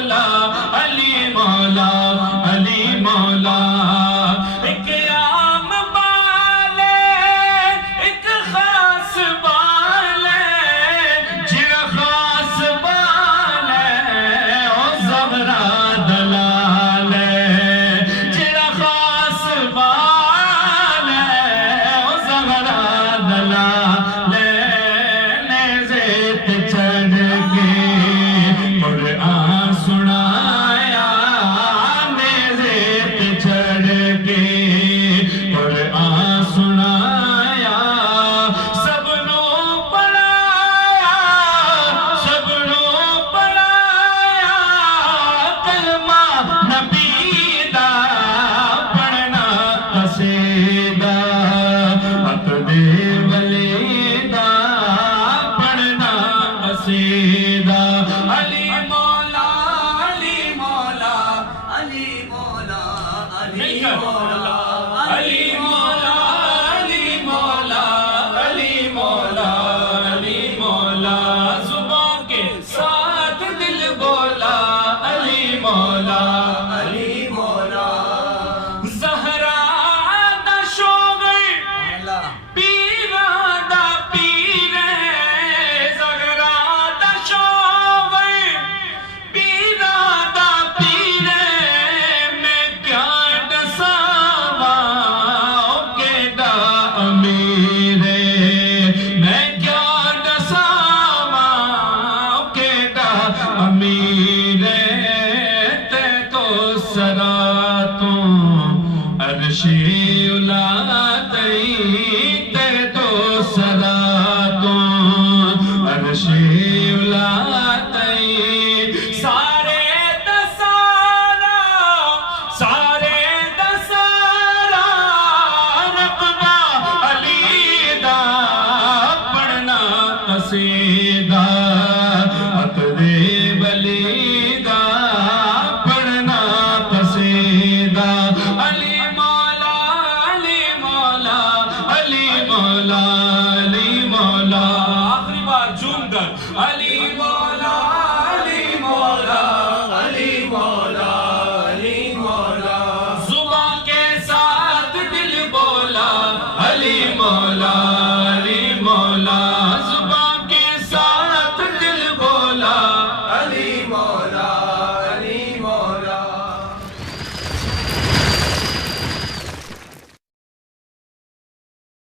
مولا علی مولا علی مولا ایک عام بال ایک خاص بال جڑا خاص بال او زہرا دلال جڑا خاص بال او زہرا دلال نیزے تے چڑھ کے قرآن سنایا نیزے تے چڑھ کے قرآن سنایا سب نو پڑھایا سب نو پڑھایا کلمہ نبی دا پڑھنا قصیدہ حق دے ولی دا پڑھنا قصیدہ علی مولا علی مولا علی مولا مل علی کر مولا علی مولا علی مولا علی مولا علی مولا زبان کے ساتھ دل بولا علی مولا علی مولا زہرا دا شوگر اللہ پیرا دا پیر زہرا دا شوگر پیرا دا پیر میں کیا دساواں کیڑا امیر میں کیا دساواں کیڑا امیر تے تو سرا تو عرش الا تئی تے تو سرا تو عرش الا تئی سارے دسارا رقبہ علی دا پڑھنا قصیدہ حق دے ولی دا پڑھنا قصیدہ علی مولا علی مولا علی مولا علی مولا آخری بار جھوم کر علی مولا علی مولا علی مولا علی مولا زبان کے ساتھ دل بولا علی مولا